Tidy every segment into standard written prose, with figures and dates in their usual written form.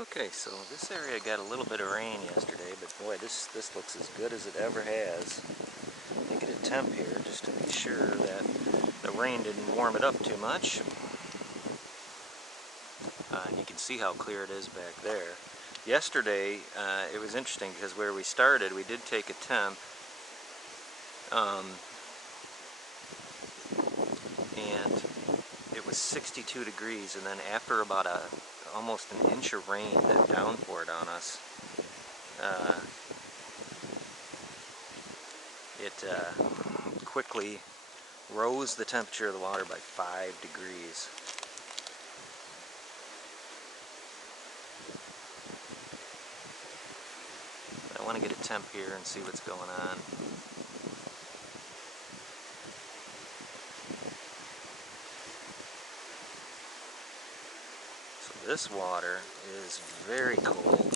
Okay, so this area got a little bit of rain yesterday, but boy, this looks as good as it ever has. Make it a temp here just to be sure that the rain didn't warm it up too much. And you can see how clear it is back there. Yesterday, it was interesting because where we started, we did take a temp. And it was 62 degrees, and then after about almost an inch of rain that downpoured on us, it quickly rose the temperature of the water by 5 degrees. I want to get a temp here and see what's going on. So this water is very cold,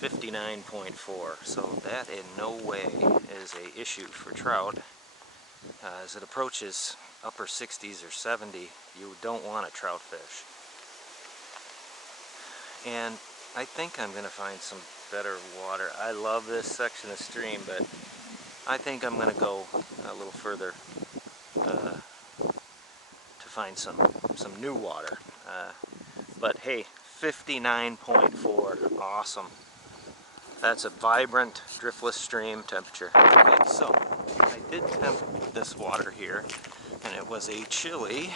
59.4, so that in no way is an issue for trout. As it approaches upper 60s or 70, you don't want a trout fish. And I think I'm going to find some better water. I love this section of stream, but I think I'm going to go a little further to find some new water. But hey, 59.4, awesome. That's a vibrant driftless stream temperature. Okay, so I did temp this water here, and it was a chilly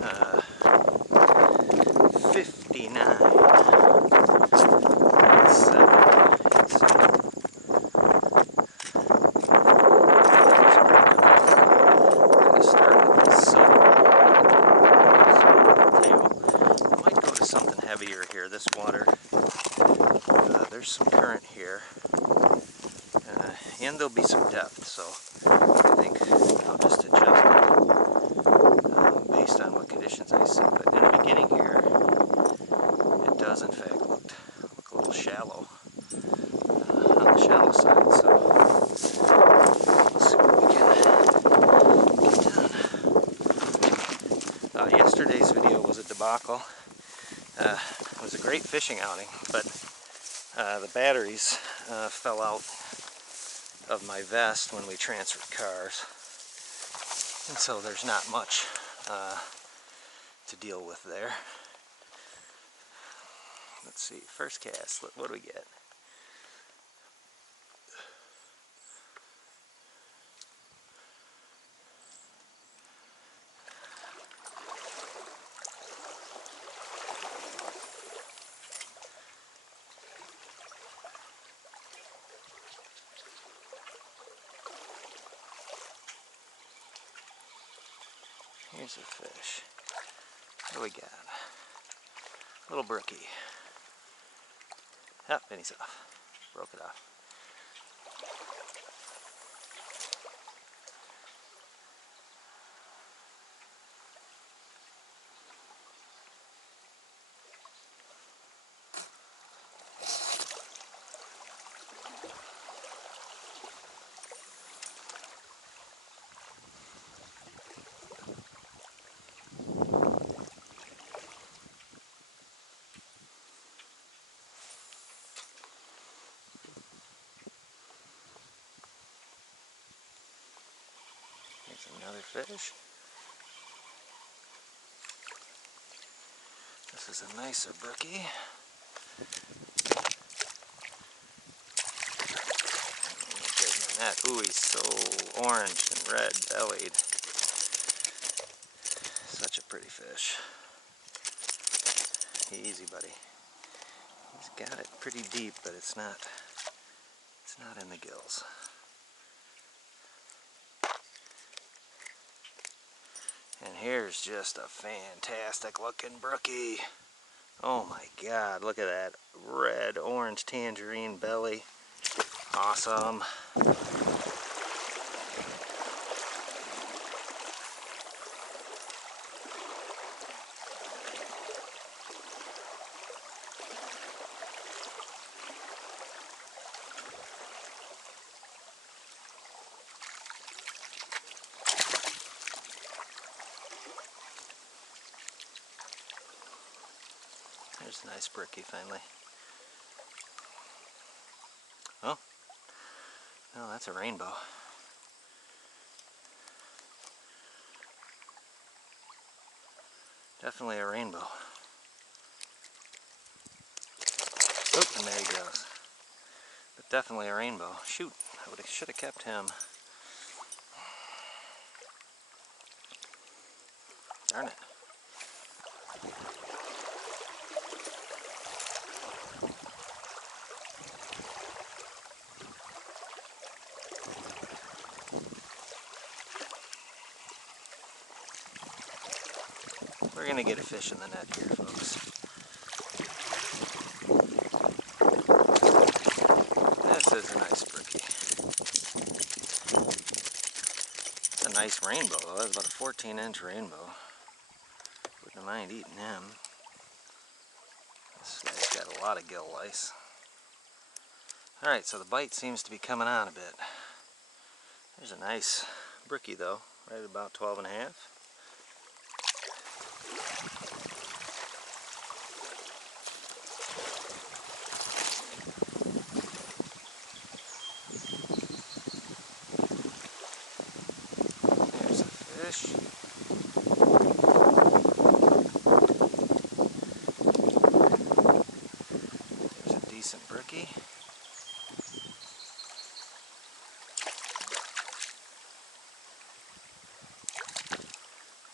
59.7. Heavier here. This water, there's some current here, and there'll be some depth, so I think I'll just adjust it based on what conditions I see. But in the beginning here, it does in fact look a little shallow on the shallow side, so let's see what we can get done. Yesterday's video was a debacle. It was a great fishing outing, but the batteries fell out of my vest when we transferred cars, and so there's not much to deal with there. Let's see, first cast, what do we get? Here's a fish. What do we got? Little brookie. Oh, and he's off. Broke it off. Here's another fish. This is a nicer brookie. That, ooh, he's so orange and red bellied. Such a pretty fish. Easy, buddy. He's got it pretty deep, but it's not in the gills. And here's just a fantastic looking brookie. Oh my God, look at that red, orange, tangerine belly. Awesome. There's a nice brookie finally. Oh, no, that's a rainbow. Definitely a rainbow. Oh, and there he goes. But definitely a rainbow. Shoot, I should have kept him. Darn it. We're gonna get a fish in the net here, folks. This is a nice brookie. It's a nice rainbow though. That's about a 14-inch rainbow. Wouldn't mind eating him. This guy's got a lot of gill lice. Alright, so the bite seems to be coming on a bit. There's a nice brookie though, right at about 12 and a half. There's a fish. There's a decent brookie.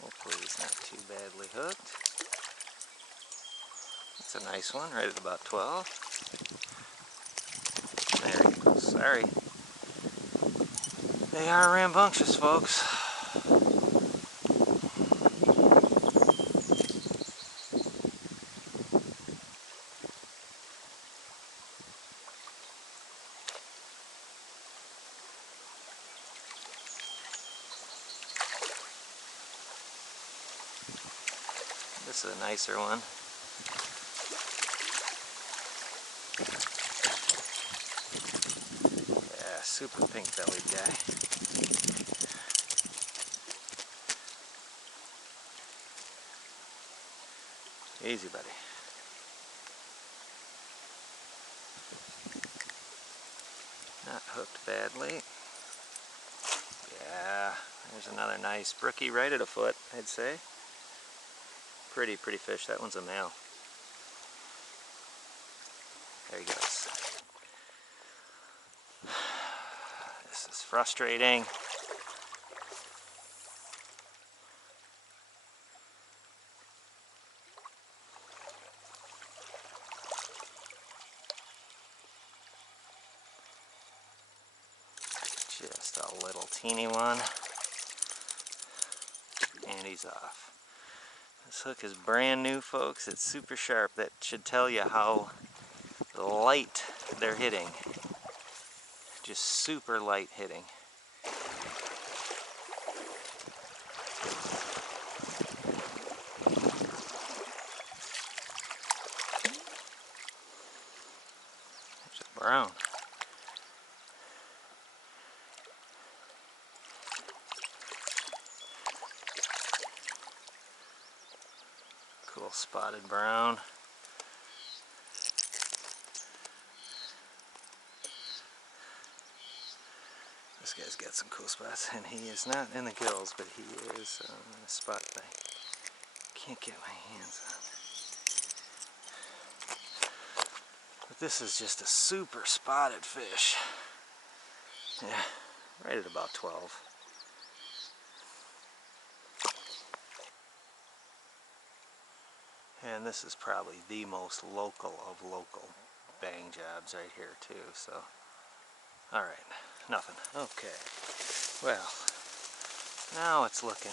Hopefully he's not too badly hooked. That's a nice one, right at about 12. There he goes. Sorry. They are rambunctious, folks. This is a nicer one. Yeah, super pink-bellied guy. Easy, buddy. Not hooked badly. Yeah, there's another nice brookie, right at a foot, I'd say. Pretty fish. That one's a male. There he goes. This is frustrating. Just a little teeny one. And he's off. This hook is brand new, folks. It's super sharp. That should tell you how light they're hitting. Just super light hitting. There's a brown. Cool spotted brown. This guy's got some cool spots, and he is not in the gills, but he is in a spot that I can't get my hands on. But this is just a super spotted fish. Yeah, right at about 12. And this is probably the most local of local bang jobs right here too, so. Alright, nothing. Okay, well, now it's looking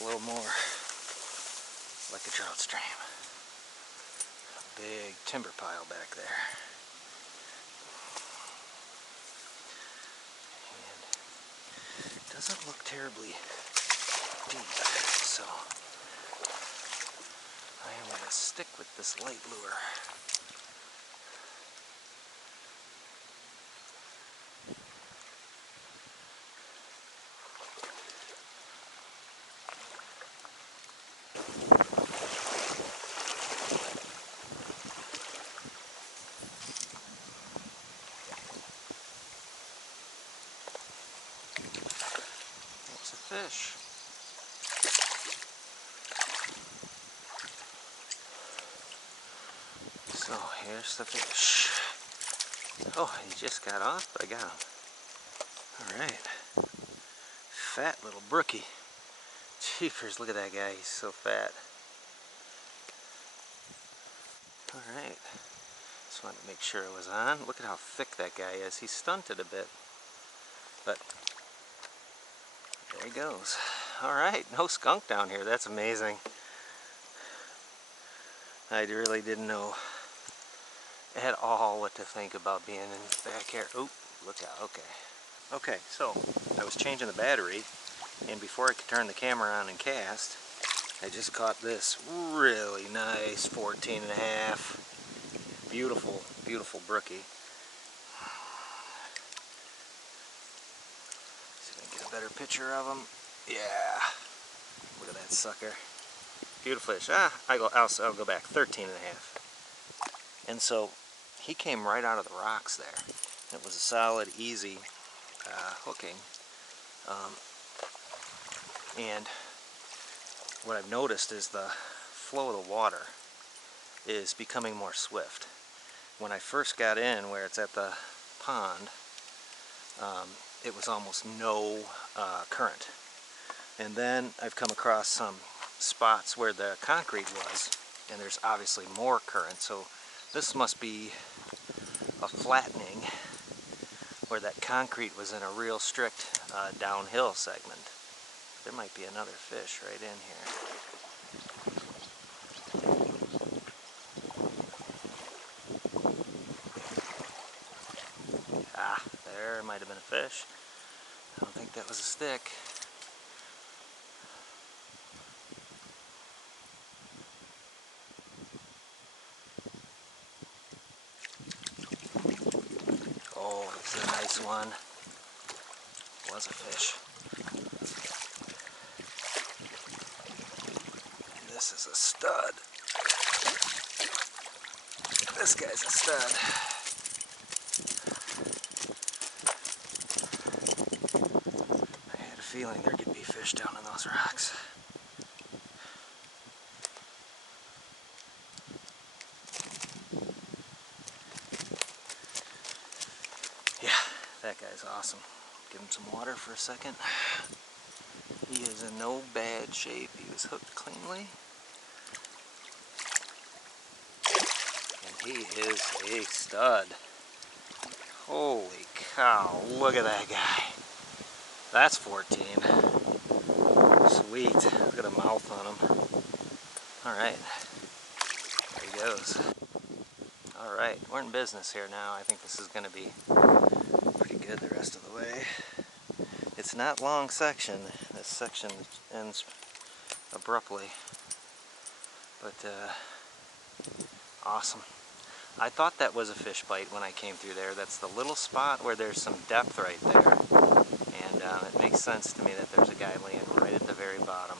a little more like a trout stream. A big timber pile back there. And it doesn't look terribly deep, so I am going to stick with this light lure. fish. So here's the fish. Oh, he just got off, but I got him. Alright. Fat little brookie. Jeepers, look at that guy, he's so fat. Alright. Just wanted to make sure it was on. Look at how thick that guy is. He's stunted a bit. But there he goes. Alright, no skunk down here. That's amazing. I really didn't know at all what to think about being in back here. Oh, look out. Okay. Okay, so I was changing the battery, and before I could turn the camera on and cast, I just caught this really nice 14 and a half. Beautiful, beautiful brookie. See if I can get a better picture of him. Yeah. Look at that sucker. Beautiful fish. I'll go back. 13 and a half. And so he came right out of the rocks there. It was a solid, easy hooking. And what I've noticed is the flow of the water is becoming more swift. When I first got in where it's at the pond, it was almost no current. And then I've come across some spots where the concrete was, and there's obviously more current. So this must be a flattening where that concrete was in a real strict downhill segment. There might be another fish right in here. Ah, there might have been a fish. I don't think that was a stick. Oh, it's a nice one. Was a fish. And this is a stud. This guy's a stud. I had a feeling there could be fish down in those rocks. Yeah, that guy's awesome. Give him some water for a second. He is in no bad shape. He was hooked cleanly. And he is a stud. Holy cow, look at that guy. That's 14. Sweet. Look at the mouth on him. Alright. There he goes. Alright, we're in business here now. I think this is going to be pretty good the rest of the way. It's not long section. This section ends abruptly. But awesome. I thought that was a fish bite when I came through there. That's the little spot where there's some depth right there. And it makes sense to me that there's a guy laying right at the very bottom.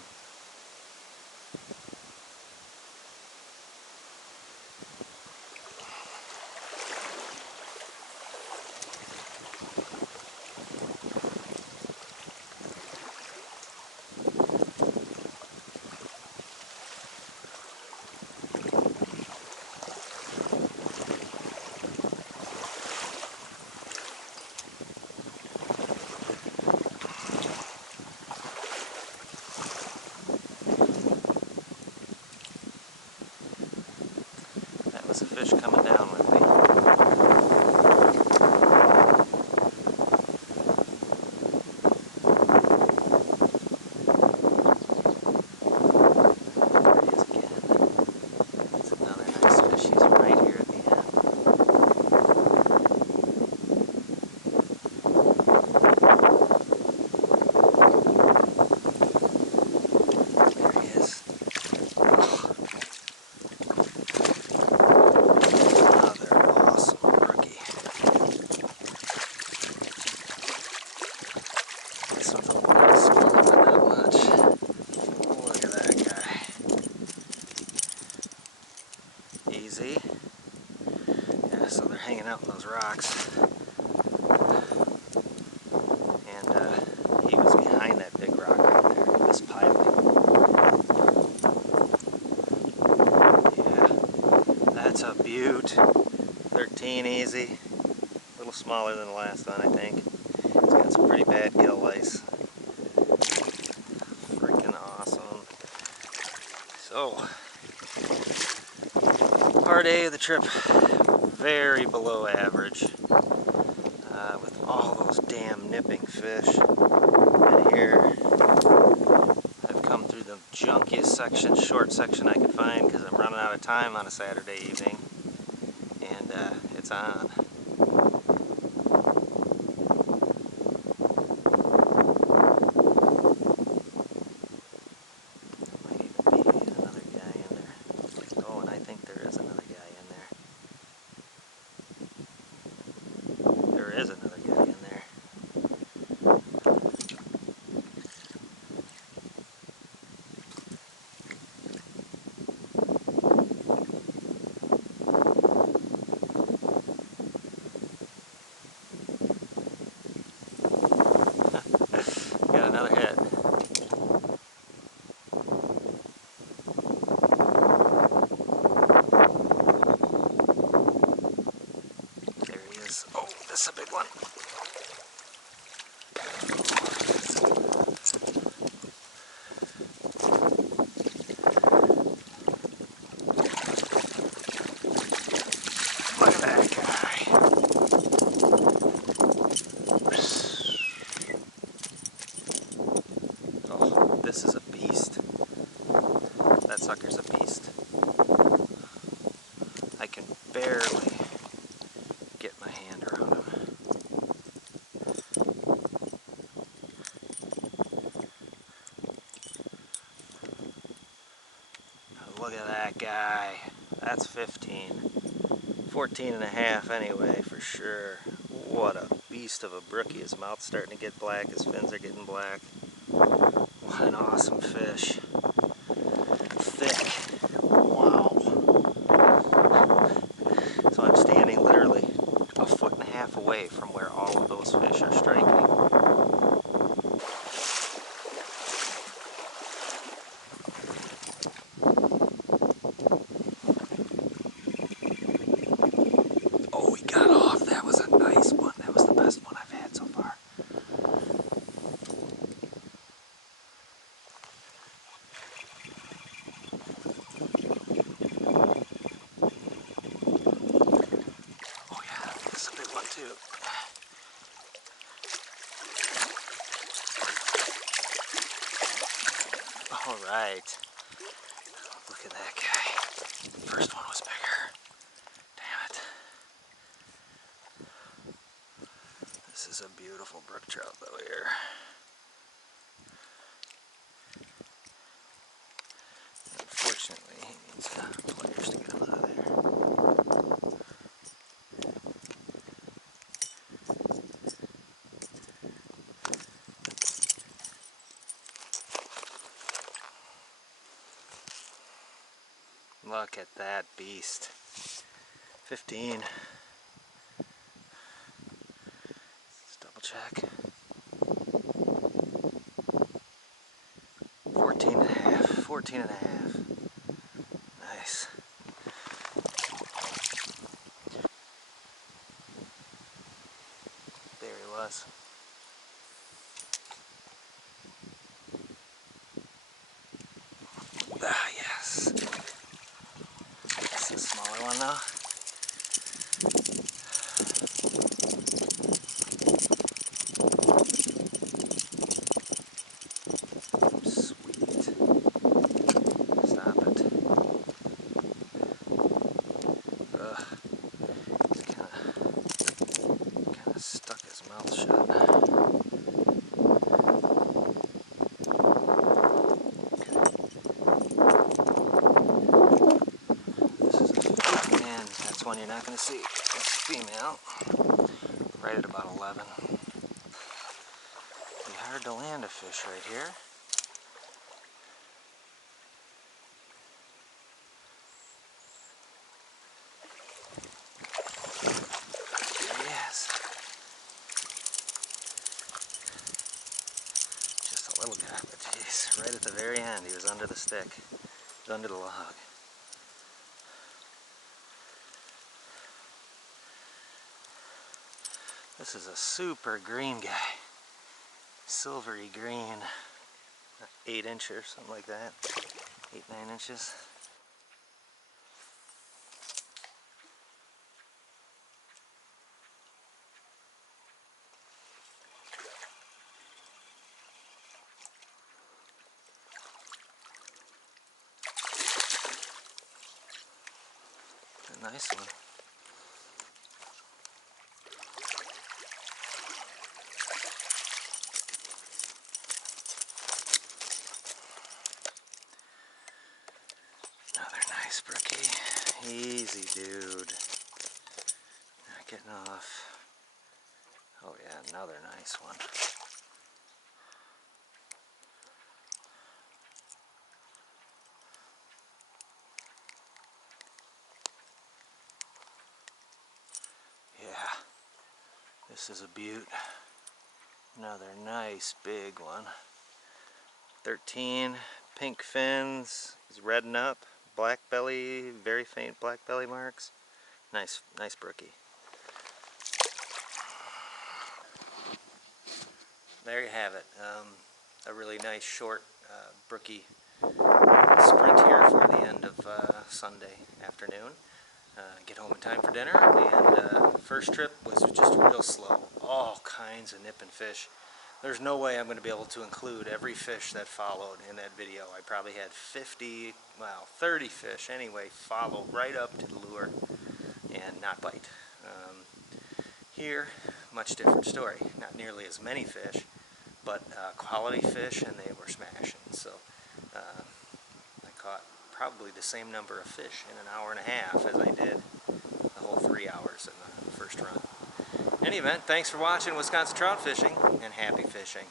A fish coming down with me. There he is again. It's another nice fish. He's right here at the end. There he is. Easy. Yeah, so they're hanging out in those rocks. And he was behind that big rock right That's a beaut. 13 easy. A little smaller than the last one, I think. It's got some pretty bad gill lice. Freaking awesome. So, part A of the trip, very below average. With all those damn nipping fish. And here, I've come through the junkiest section, short section I could find because I'm running out of time on a Saturday evening. And it's on. Might even be another guy in there. Oh, and I think there is another guy in there. There is another guy in there. Got another hit. There he is. Oh, this is a big one. Look at that guy. Oh, this is a beast. That sucker's a beast. I can barely get my hand around him. Look at that guy. That's 15. 14 and a half anyway, for sure. What a beast of a brookie. His mouth's starting to get black. His fins are getting black. What an awesome fish. Thick. Wow. So I'm standing literally a foot and a half away from where all of those fish are striking. Oh, he got off. That was a nice one. That was the best one I've had so far. Oh yeah, this is a big one too. All right. Look at that guy. First one was bigger. Damn it. This is a beautiful brook trout though here. Unfortunately, he needs pliers to get him out of there. Look at that beast. 15. Let's double check. 14 and a half. 14 and a half. Nice. There he was. Ah, yes. This is a smaller one now. Sweet. Stop it. Ugh. He's kind of stuck his mouth shut. One you're not going to see. It's a female, right at about 11. It'd be hard to land a fish right here. There he is. Just a little guy, but geez, right at the very end, he was under the stick. He was under the log. This is a super green guy. Silvery green. 8 inch or something like that. 8, 9 inches. A nice one. Another nice brookie. Easy, dude. Not getting off. Oh yeah, another nice one. Yeah, this is a beaut. Another nice big one. 13, pink fins. He's redding up. Black belly, very faint black belly marks. Nice brookie. There you have it. A really nice short brookie sprint here for the end of Sunday afternoon. Get home in time for dinner, and first trip was just real slow. All kinds of nipping fish. There's no way I'm going to be able to include every fish that followed in that video. I probably had 50, well, 30 fish anyway follow right up to the lure and not bite. Here, much different story. Not nearly as many fish, but quality fish, and they were smashing. So I caught probably the same number of fish in an hour and a half as I did the whole 3 hours in the first run. In any event, thanks for watching Wisconsin trout fishing, and happy fishing.